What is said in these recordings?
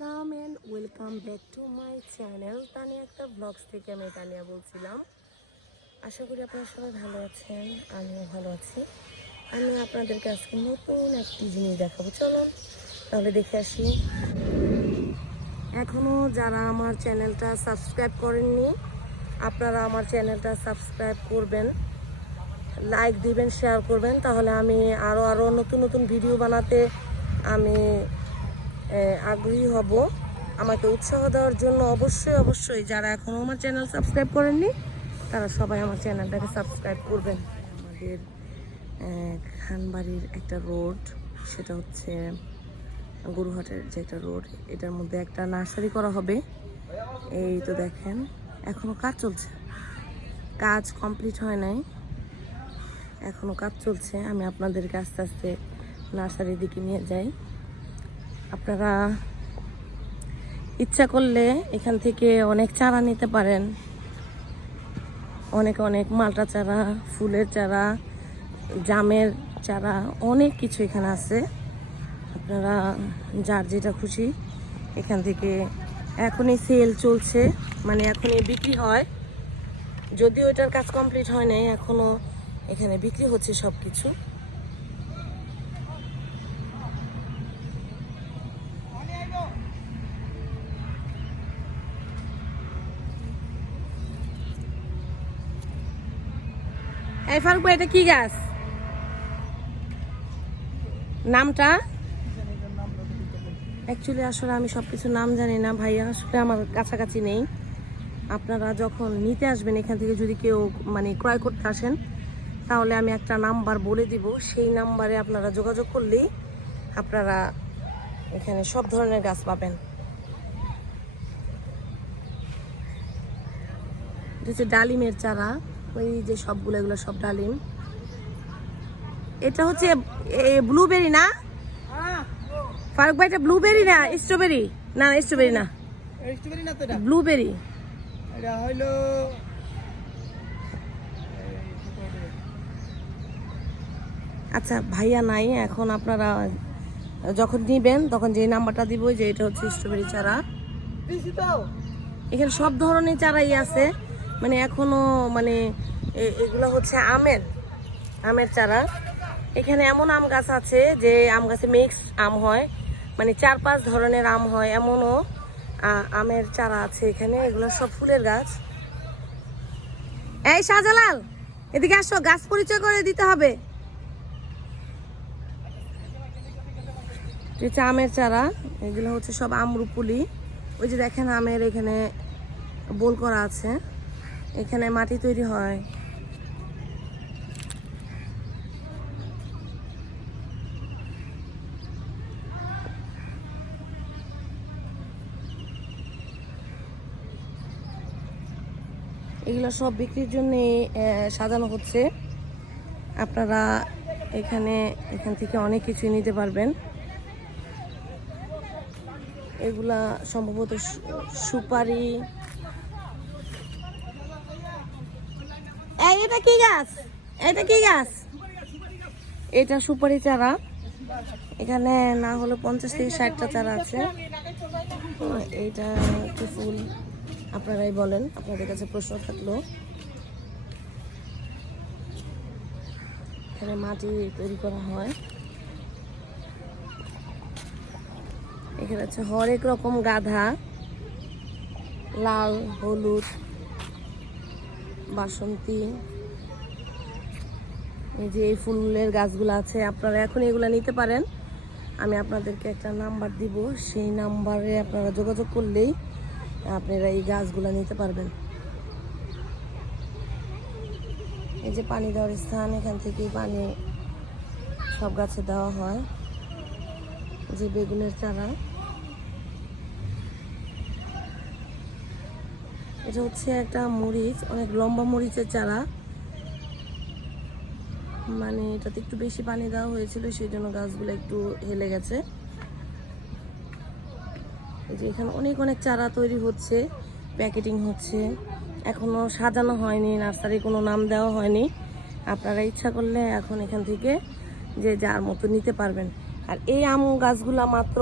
Welcome back to my channel Tania একটা blogs থেকে আমি তানিয়া বলছিলাম। আশা করি আপনারা সবাই ভালো আছেন, আমিও ভালো আছি। আমি আপনাদেরকে আজকে নতুন একটি জিনিস দেখাবো, চলুন তাহলে দেখে আসি। এখনও যারা আমার চ্যানেলটা সাবস্ক্রাইব করেননি, আপনারা আমার চ্যানেলটা সাবস্ক্রাইব করবেন, লাইক দিবেন, শেয়ার করবেন, তাহলে আমি আরও নতুন নতুন ভিডিও বানাতে আমি আগ্রহী হব। আমাকে উৎসাহ দেওয়ার জন্য অবশ্যই যারা এখনও আমার চ্যানেল সাবস্ক্রাইব করেননি তারা সবাই আমার চ্যানেলটাকে সাবস্ক্রাইব করবেন। আমাদের খানবাড়ির একটা রোড, সেটা হচ্ছে গরুহাটের যে একটা রোড, এটার মধ্যে একটা নার্সারি করা হবে। এই তো দেখেন, এখনও কাজ চলছে, কাজ কমপ্লিট হয় নাই, এখনও কাজ চলছে। আমি আপনাদেরকে আস্তে আস্তে নার্সারির দিকে নিয়ে যাই। আপনারা ইচ্ছা করলে এখান থেকে অনেক চারা নিতে পারেন, অনেক মালটা চারা, ফুলের চারা, জামের চারা, অনেক কিছু এখানে আছে। আপনারা যার যেটা খুশি এখান থেকে, এখনই সেল চলছে, মানে এখনই বিক্রি হয়, যদিও এটার কাজ কমপ্লিট হয় নাই, এখনও এখানে বিক্রি হচ্ছে সব কিছু। এই ফারুক ভাই, এটা কি গাছ? নামটা অ্যাকচুয়ালি আসলে আমি সব কিছু নাম জানি না ভাইয়া, আসলে আমার কাছাকাছি নেই। আপনারা যখন নিতে আসবেন এখান থেকে, যদি কেউ মানে ক্রয় করতে আসেন, তাহলে আমি একটা নাম্বার বলে দিব, সেই নাম্বারে আপনারা যোগাযোগ করলেই আপনারা এখানে সব ধরনের গাছ পাবেন। এটা হচ্ছে ডালিমের চারা, ওই যে সবগুলো, এগুলো সব ডালিম। এটা হচ্ছে ব্লুবেরি না ফারুক ভাই? এটা ব্লুবেরি না স্ট্রবেরি? না, স্ট্রবেরি না, ব্লুবেরি। এটা হইলো আচ্ছা ভাইয়া নাই এখন, আপনারা যখন নিবেন তখন যে নাম্বারটা দিব, যে এটা হচ্ছে স্ট্রবেরি চারা। এখানে সব ধরনের চারাই আছে, মানে এখনো মানে এগুলো হচ্ছে আমের চারা। এখানে এমন আম গাছ আছে যে আম গাছে মিক্স আম হয়, মানে 4-5 ধরনের আম হয়, এমনও আমের চারা আছে এখানে। এগুলো সব ফুলের গাছ। এই শাহজালাল, এদিকে আসো, গাছ পরিচয় করে দিতে হবে। এটা আমের চারা, এগুলো হচ্ছে সব আমরুপুলি। ওই যে দেখেন আমের এখানে বোল করা আছে, এখানে মাটি তৈরি হয়। এগুলো সব বিক্রির জন্য সাজানো হচ্ছে। আপনারা এখান থেকে অনেক কিছু নিতে পারবেন। এগুলা সম্ভবত সুপারি। এটা কি গাছ? এটা কি গাছ? এটা সুপারি চারা। এখানে না হলে 50 থেকে 60টা চারা আছে। এইটা একটু ফুল, আপনারাই বলেন, আপনাদের কাছে প্রশ্ন থাকলো। এখানে মাটি তৈরি করা হয়। এখানে আছে হরেক রকম গাধা, লাল, হলুদ, বাসন্তী। এই যে এই ফুলের গাছগুলো আছে, আপনারা এখন এগুলো নিতে পারেন। আমি আপনাদেরকে একটা নাম্বার দিব, সেই নাম্বারে আপনারা যোগাযোগ করলেই আপনারা এই গাছগুলো নিতে পারবেন। এই যে পানি দেওয়ার স্থান, এখান থেকেই পানি সব গাছে দেওয়া হয়। যে বেগুনের চারা, এটা হচ্ছে একটা মরিচ, অনেক লম্বা মরিচের চারা, মানে এটাতে একটু বেশি পানি দেওয়া হয়েছিল, সেই জন্য গাছগুলো একটু হেলে গেছে। এই যে এখানে অনেক চারা তৈরি হচ্ছে, প্যাকেটিং হচ্ছে, এখনো সাজানো হয়নি, নার্সারি কোনো নাম দেওয়া হয়নি। আপনারা ইচ্ছা করলে এখন এখান থেকে যে যার মতো নিতে পারবেন। আর এই আম গাছগুলা মাত্র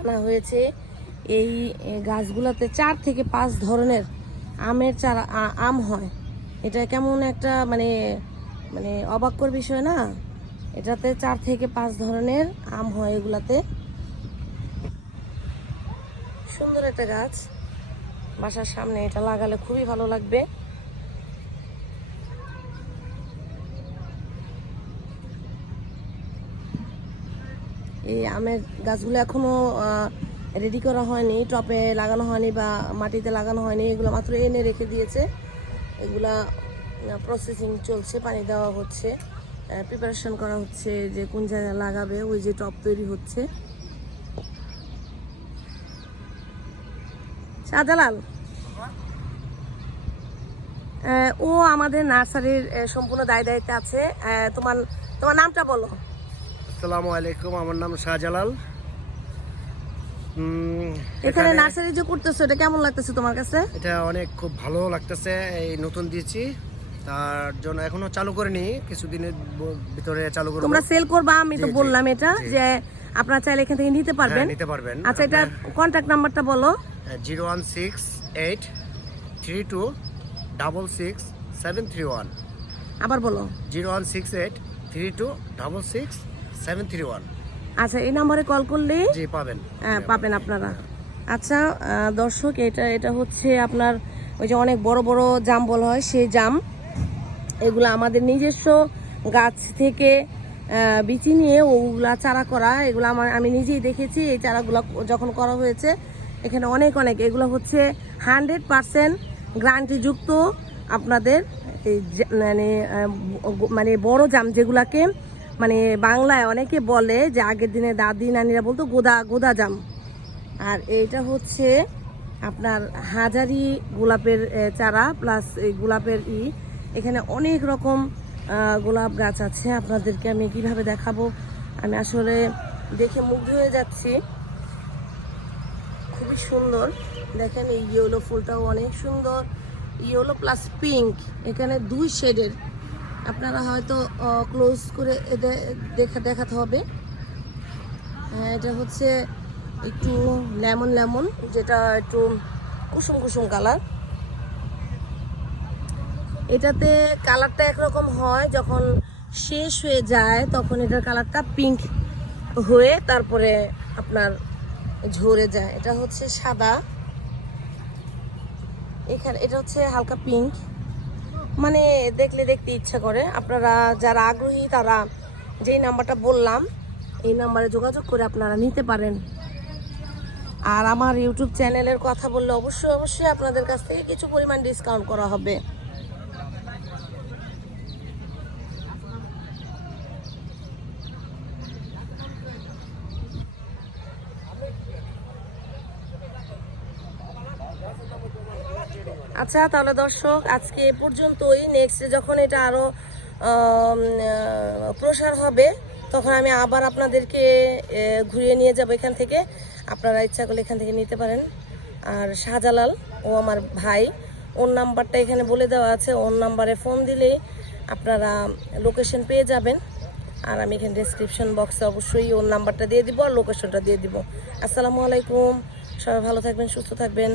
আনা হয়েছে। এই গাছগুলোতে 4 থেকে 5 ধরনের আমের চারা আম হয়। এটা কেমন একটা মানে মানে অবাককর বিষয় না? এটাতে 4 থেকে 5 ধরনের আম হয় এগুলাতে। সুন্দর একটা গাছ, বাসার সামনে এটা লাগালে খুবই ভালো লাগবে। এই আমের গাছগুলো এখনো রেডি করা হয়নি, টপে লাগানো হয়নি বা মাটিতে লাগানো হয়নি, এগুলো মাত্র এনে রেখে দিয়েছে। এগুলা প্রসেসিং চলছে, পানি দেওয়া হচ্ছে, প্রিপারেশন করা হচ্ছে যে কোন জায়গায় লাগাবে, ওই যে টপ তৈরি হচ্ছে। শাহজালাল ও আমাদের নার্সারির সম্পূর্ণ দায়িত্বে আছে। তোমার তোমার নামটা বলো। আসসালামু আলাইকুম, আমার নাম শাহজালাল। এখানে নার্সারি যে করতেছো এটা কেমন লাগতেছে তোমার কাছে? এটা অনেক খুব ভালো লাগতেছে। এই নতুন দিয়েছি, তার জন্য এখনো চালু করিনি, কিছুদিনের ভিতরে চালু করব। তোমরা সেল করবা, আমি তো বললাম এটা যে আপনারা চাইলে এখান থেকে নিতে পারবেন। নিতে পারবেন। আচ্ছা, এটা কন্টাক্ট নাম্বারটা বলো। 01683266731। আবার বলো। 01683266731। আচ্ছা, এই নম্বরে কল করলে জি পাবেন। পাবেন আপনারা। আচ্ছা দর্শক, এটা হচ্ছে আপনার ওই যে অনেক বড় বড় জাম বলা হয় সেই জাম। এগুলো আমাদের নিজস্ব গাছ থেকে বিচি নিয়ে ওগুলা চারা করা। এগুলো আমি নিজেই দেখেছি। এই চারাগুলো যখন করা হয়েছে এখানে অনেক এগুলো হচ্ছে 100% গ্যারান্টিযুক্ত আপনাদের। এই মানে বড় জাম যেগুলাকে মানে বাংলায় অনেকে বলে যে আগের দিনে দাদি নানিরা বলতো গোদা জাম। আর এইটা হচ্ছে আপনার হাজারি গোলাপের চারা প্লাস এই গোলাপের এখানে অনেক রকম গোলাপ গাছ আছে। আপনাদেরকে আমি কিভাবে দেখাবো, আমি আসলে দেখে মুগ্ধ হয়ে যাচ্ছি। খুবই সুন্দর, দেখেন এই ইয়েলো ফুলটাও অনেক সুন্দর, ইয়েলো প্লাস পিঙ্ক। এখানে 2 শেডের, আপনারা হয়তো ক্লোজ করে দেখাতে হবে। এটা হচ্ছে একটু লেমন যেটা একটু কুসুম কালার। এটাতে কালারটা একরকম হয়, যখন শেষ হয়ে যায় তখন এটার কালারটা পিঙ্ক হয়ে তারপরে আপনার ঝরে যায়। এটা হচ্ছে সাদা, এখানে এটা হচ্ছে হালকা পিঙ্ক, মানে দেখতে ইচ্ছা করে। আপনারা যারা আগ্রহী তারা যেই নাম্বারটা বললাম এই নাম্বারে যোগাযোগ করে আপনারা নিতে পারেন। আর আমার ইউটিউব চ্যানেলের কথা বললে অবশ্যই আপনাদের কাছ থেকে কিছু পরিমাণ ডিসকাউন্ট করা হবে। আচ্ছা তাহলে দর্শক, আজকে এ পর্যন্তই। নেক্সট যখন এটা আরো প্রসার হবে তখন আমি আবার আপনাদেরকে ঘুরিয়ে নিয়ে যাব এখান থেকে। আপনারা ইচ্ছা করলে এখান থেকে নিতে পারেন। আর শাহজালাল ও আমার ভাই, ওর নাম্বারটা এখানে বলে দেওয়া আছে। ওর নাম্বারে ফোন দিলেই আপনারা লোকেশন পেয়ে যাবেন। আর আমি এখানে ডেসক্রিপশন বক্সে অবশ্যই ওর নাম্বারটা দিয়ে দিব আর লোকেশনটা দিয়ে দিব। আসসালামু আলাইকুম, সবাই ভালো থাকবেন, সুস্থ থাকবেন।